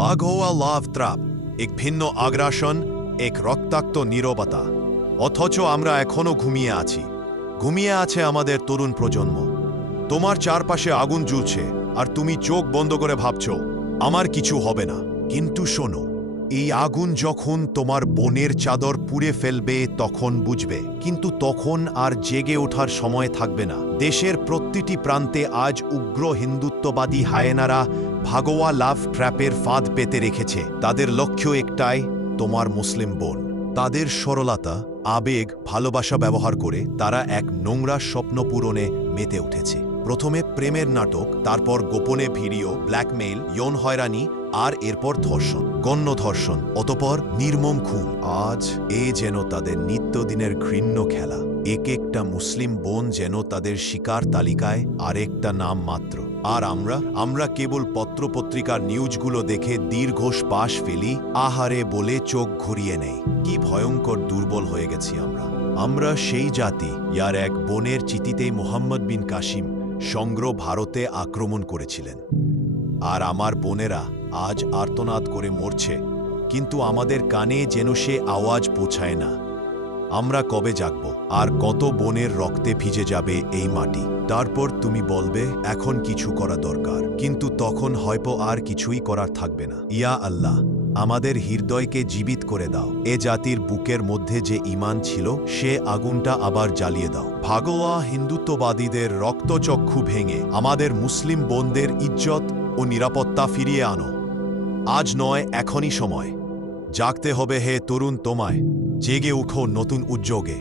বাঘোয়া লাভ ত্রাপ, এক ভিন্ন আগ্রাসন, এক রক্তাক্ত নীরবতা। অথচ আমরা এখনো ঘুমিয়ে আছি। ঘুমিয়ে আছে আমাদের তরুণ প্রজন্ম। তোমার চারপাশে আগুন জ্বলছে আর তুমি চোখ বন্ধ করে ভাবছ আমার কিছু হবে না। কিন্তু শোনো, এই আগুন যখন তোমার বোনের চাদর পুড়ে ফেলবে তখন বুঝবে। কিন্তু তখন আর জেগে ওঠার সময় থাকবে না। দেশের প্রতিটি প্রান্তে আজ উগ্র হিন্দুত্ববাদী হায়েনারা ভাগোয়া লাভ ট্র্যাপের ফাঁদ পেতে রেখেছে। তাদের লক্ষ্য একটাই, তোমার মুসলিম বোন। তাদের সরলতা, আবেগ, ভালোবাসা ব্যবহার করে তারা এক নোংরা স্বপ্ন পূরণে মেতে উঠেছে। প্রথমে প্রেমের নাটক, তারপর গোপনে ভিডিও, ব্ল্যাকমেইল, যৌন হয়রানি, আর এরপর ধর্ষণ, গণধর্ষণ, অতঃপর নির্মম খুন। আজ এ যেন তাদের নিত্যদিনের ঘৃণ্য খেলা। এক একটা মুসলিম বোন যেন তাদের শিকার তালিকায় আরেকটা নাম মাত্র। আর আমরা কেবল পত্রপত্রিকার নিউজগুলো দেখে দীর্ঘশ্বাস ফেলি, আহারে বলে চোখ ঘুরিয়ে নেই। কি ভয়ঙ্কর দুর্বল হয়ে গেছি আমরা সেই জাতি, ইয়ার এক বোনের চিতিতেই মোহাম্মদ বিন কাসিম সমগ্র ভারতে আক্রমণ করেছিলেন। আর আমার বোনেরা আজ আর্তনাদ করে মরছে, কিন্তু আমাদের কানে যেন সে আওয়াজ পৌঁছায় না। আমরা কবে জাগব? আর কত বোনের রক্তে ভিজে যাবে এই মাটি? তারপর তুমি বলবে এখন কিছু করা দরকার, কিন্তু তখন হয়তো আর কিছুই করার থাকবে না। ইয়া আল্লাহ, আমাদের হৃদয়কে জীবিত করে দাও। এ জাতির বুকের মধ্যে যে ঈমান ছিল সে আগুনটা আবার জ্বালিয়ে দাও। ভাগোয়া হিন্দুত্ববাদীদের রক্তচক্ষু ভেঙে আমাদের মুসলিম বোনদের ইজ্জত ও নিরাপত্তা ফিরিয়ে আনো। আজ নয়, এখনই সময়। জাগতে হবে হে তরুণ তোমায়, জেগে উঠো নতুন উদ্যোগে।